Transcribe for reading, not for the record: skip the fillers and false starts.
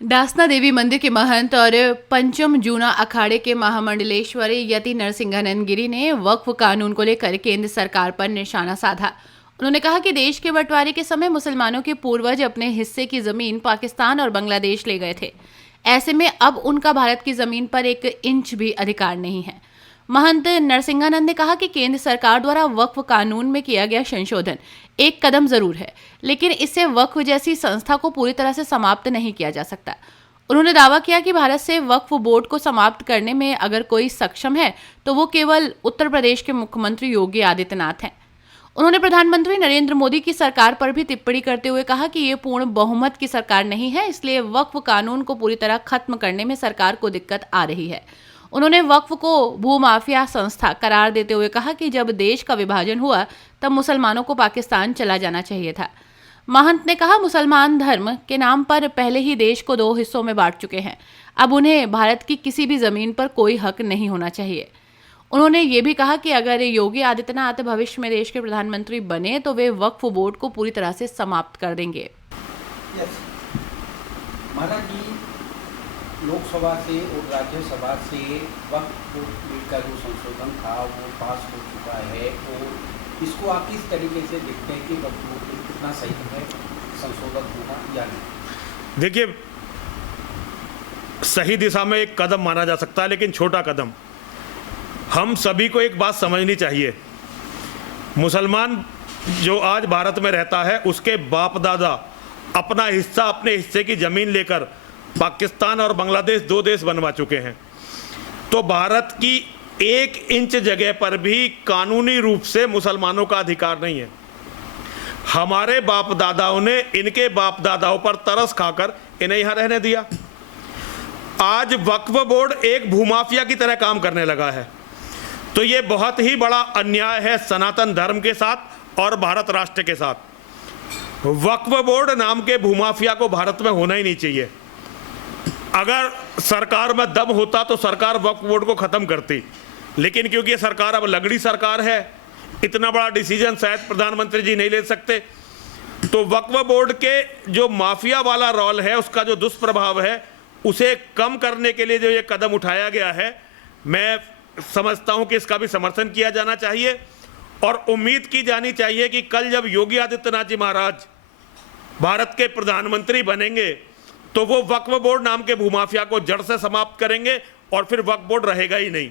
दासना देवी मंदिर के महंत और पंचम जूना अखाड़े के महामंडलेश्वरी यति नरसिंहानंद गिरी ने वक्फ कानून को लेकर केंद्र सरकार पर निशाना साधा। उन्होंने कहा कि देश के बंटवारे के समय मुसलमानों के पूर्वज अपने हिस्से की जमीन पाकिस्तान और बांग्लादेश ले गए थे। ऐसे में अब उनका भारत की जमीन पर 1 इंच भी अधिकार नहीं है। महंत नरसिंहानंद ने कहा कि केंद्र सरकार द्वारा वक्फ कानून में किया गया संशोधन एक कदम जरूर है, लेकिन इससे वक्फ जैसी संस्था को पूरी तरह से समाप्त नहीं किया जा सकता। उन्होंने दावा किया कि भारत से वक्फ बोर्ड को समाप्त करने में अगर कोई सक्षम है तो वो केवल उत्तर प्रदेश के मुख्यमंत्री योगी आदित्यनाथ हैं। उन्होंने प्रधानमंत्री नरेंद्र मोदी की सरकार पर भी टिप्पणी करते हुए कहा कि ये पूर्ण बहुमत की सरकार नहीं है, इसलिए वक्फ कानून को पूरी तरह खत्म करने में सरकार को दिक्कत आ रही है। उन्होंने वक्फ को भूमाफिया संस्था करार देते हुए कहा कि जब देश का विभाजन हुआ तब मुसलमानों को पाकिस्तान चला जाना चाहिए था। महंत ने कहा, मुसलमान धर्म के नाम पर पहले ही देश को 2 हिस्सों में बांट चुके हैं। अब उन्हें भारत की किसी भी जमीन पर कोई हक नहीं होना चाहिए। उन्होंने ये भी कहा कि अगर योगी आदित्यनाथ भविष्य में देश के प्रधानमंत्री बने तो वे वक्फ बोर्ड को पूरी तरह से समाप्त कर देंगे। लोकसभा से और राज्यसभा से वक्फ बोर्ड का जो संशोधन था वो पास हो चुका है, और इसको आप किस तरीके से देखते हैं कि वक्फ बोर्ड कितना सही है संशोधन होना या नहीं? देखिए, सही दिशा में एक कदम माना जा सकता है, लेकिन छोटा कदम। हम सभी को एक बात समझनी चाहिए, मुसलमान जो आज भारत में रहता है उसके बाप दादा अपना हिस्सा, अपने हिस्से की ज़मीन लेकर पाकिस्तान और बांग्लादेश 2 देश बनवा चुके हैं। तो भारत की 1 इंच जगह पर भी कानूनी रूप से मुसलमानों का अधिकार नहीं है। हमारे बाप दादाओं ने इनके बाप दादाओं पर तरस खाकर इन्हें यहाँ रहने दिया। आज वक्फ बोर्ड एक भूमाफिया की तरह काम करने लगा है, तो ये बहुत ही बड़ा अन्याय है सनातन धर्म के साथ और भारत राष्ट्र के साथ। वक्फ बोर्ड नाम के भूमाफिया को भारत में होना ही नहीं चाहिए। अगर सरकार में दम होता तो सरकार वक्फ बोर्ड को ख़त्म करती, लेकिन क्योंकि सरकार अब लगड़ी सरकार है, इतना बड़ा डिसीजन शायद प्रधानमंत्री जी नहीं ले सकते। तो वक्फ बोर्ड के जो माफिया वाला रोल है, उसका जो दुष्प्रभाव है, उसे कम करने के लिए जो ये कदम उठाया गया है, मैं समझता हूँ कि इसका भी समर्थन किया जाना चाहिए। और उम्मीद की जानी चाहिए कि कल जब योगी आदित्यनाथ जी महाराज भारत के प्रधानमंत्री बनेंगे तो वो वक्फ बोर्ड नाम के भूमाफिया को जड़ से समाप्त करेंगे और फिर वक्फ बोर्ड रहेगा ही नहीं।